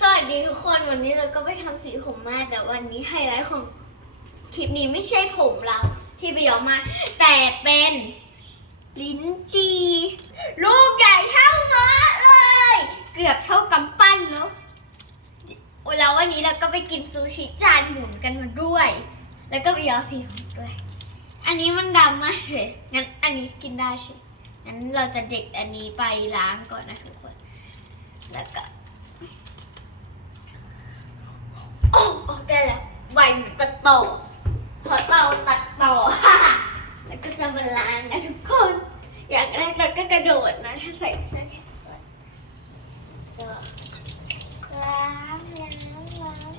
สวัสดีทุกคนวันนี้เราก็ไปทำสีผมมาแต่วันนี้ไฮไลท์ของคลิปนี้ไม่ใช่ผมเราที่ไปย้อมมา แต่เป็นลิ้นจีลูกใหญ่เท่าเงาะเลย เกือบเท่ากำปั้นแล้วแล้ววันนี้เราก็ไปกินซูชิจานหมุนกันมาด้วย แล้วก็ไปย้อมสีผมด้วย อันนี้มันดำมากเลยงั้นอันนี้กินได้ใช่งั้นเราจะเด็กอันนี้ไปล้างก่อนนะทุกคน แล้วก็ โอ้โอ้ได้แล้วไวเหมือน ต่อเพราะเราตัดต่อ แล้วก็จะมาล้างนะทุกคน อย่างแรกเราก็กระโดดนะถ้าใส่เสื้อแขนสั้นก็ล้างล้างล้าง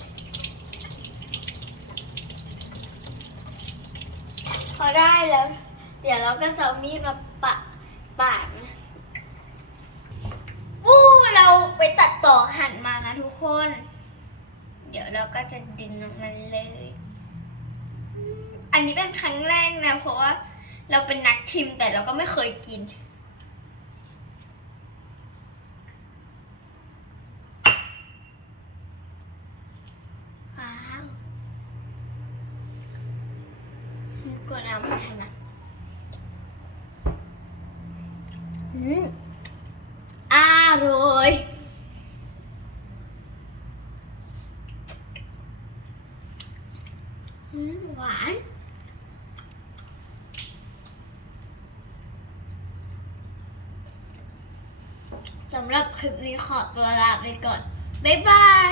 พอได้แล้ว เดี๋ยวเราก็จะเอามีดมาปะปาดนะวู้เราไปตัดต่อหั่นมานะทุกคน เดี๋ยวเราก็จะดึงออกมาเลย อันนี้เป็นครั้งแรกนะ เพราะว่าเราเป็นนักชิมแต่เราก็ไม่เคยกิน ว้าวกดน้ำไม่ทันละอืมอร่อยอืมหวาน สำหรับคลิปนี้ขอตัวลาไปก่อน บ๊ายบาย